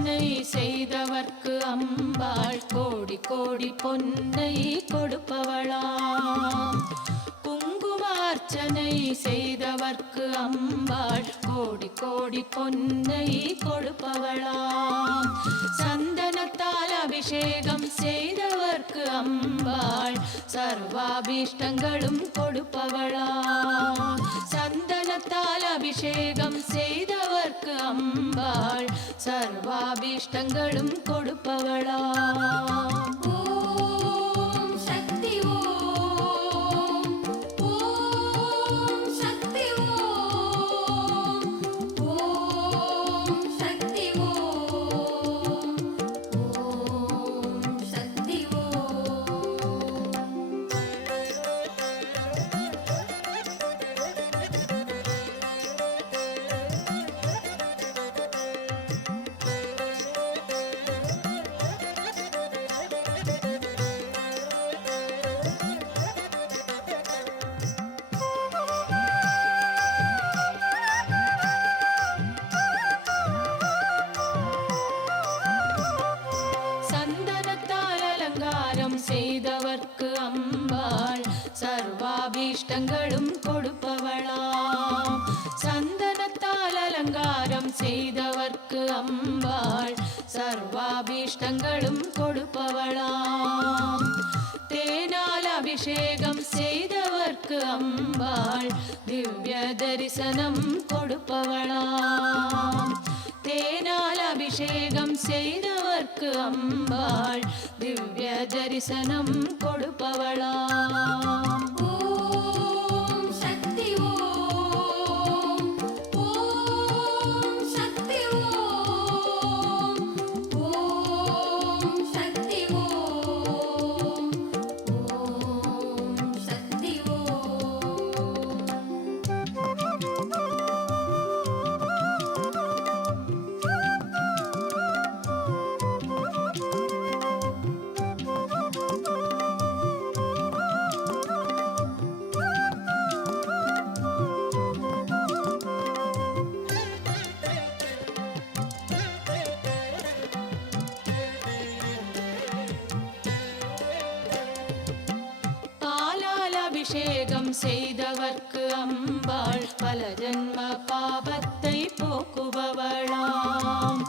குங்குமார்ச்சனை செய்தவர்க்கு அம்பாள் கோடி கோடி பொன்னை கொடுப்பவளாம். குங்குமார்ச்சனை செய்தவர்க்கு அம்பாள் கோடி கோடி பொன்னை கொடுப்பவளாம். சந்தனத்தால் அபிஷேகம் செய்தவர்க்கு அம்பாள் சர்வாபீஷ்டங்களும் கொடுப்பவளாம். சந்தனத்தால் அபிஷேகம் செய்தவர்க்கு அம்பாள் சர்வாபீஷ்டங்களும் கொடுப்பவளாம். ஓம் சக்தி ஓம் ஓம் சக்தி ஓம் ஓம் சக்தி ஓம் ஓம் சக்தி ஓம். சந்தனத்தால் அலங்காரம் செய்தவர்க்கு அம்பாள் சர்வாபீஷ்டங்களும் கொடுப்பவளாம். சந்தனத்தால் அலங்காரம் செய்தவர்க்கு அம்பாள் சர்வாபீஷ்டங்களும் கொடுப்பவளாம். தேனால் அபிஷேகம் செய்தவர்க்கு அம்பாள் திவ்ய தரிசனம் கொடுப்பவளாம். தேனால் அபிஷேகம் செய்தவர்க்கு அம்பாள் திவ்ய தரிசனம் கொடுப்பவளாம். ஓம் சக்தி ஓம் ஓம் சக்தி ஓம் ஓம் சக்தி ஓம் ஓம் சக்தி ஓம். பாலால் அபிஷேகம் செய்தவர்க்கு அம்பாள் பல ஜன்ம பாபத்தை போக்குபவளாம்.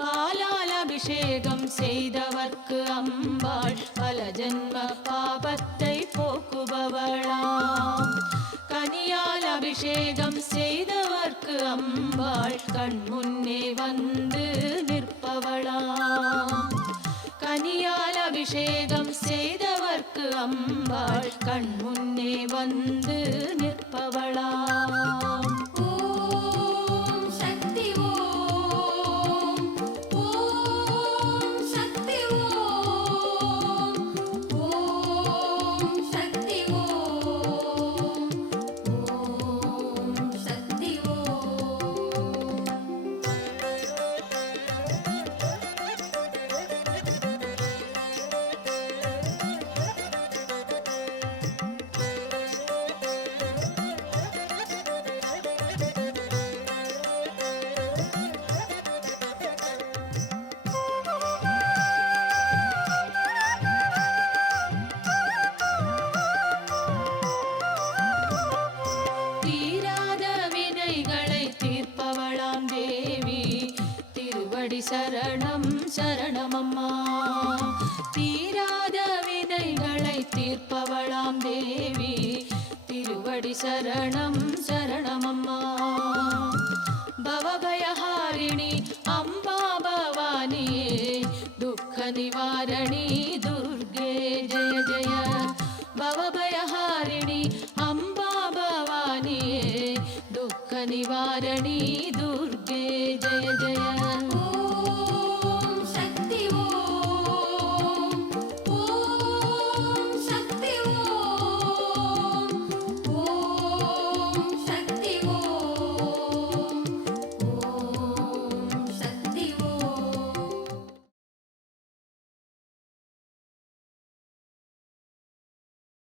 பாலால் அபிஷேகம் செய்தவர்க்கு அம்பாள் பல ஜன்ம பாபத்தை போக்குபவளாம். கனியால் அபிஷேகம் செய்தவர்க்கு அம்பாள் கண் முன்னே வந்து நிற்பவளாம். கனியால் அபிஷேகம் செய்தவர்க்கு அம்பாள் கண் முன்னே வந்து நிற்பவளாம். ஓம் சக்தி ஓம் ஓம் சக்தி ஓம் ஓம் சக்தி ஓம் ஓம் சக்தி ஓம். தீராத வினைகளை தீர்ப்பவளாம் தேவி திருவடி சரணம் சரணமம்மா. தீராத வினைகளை தீர்ப்பவளாம் தேவி திருவடி சரணம் சரணமம்மா. பவபயஹாரிணி அம்பா பவானியே துக்க நிவாரணி துர்गे जय जय. भवभयहारिणि अम्बा भवानी दुःख निवारणी दुर्गे जय जय.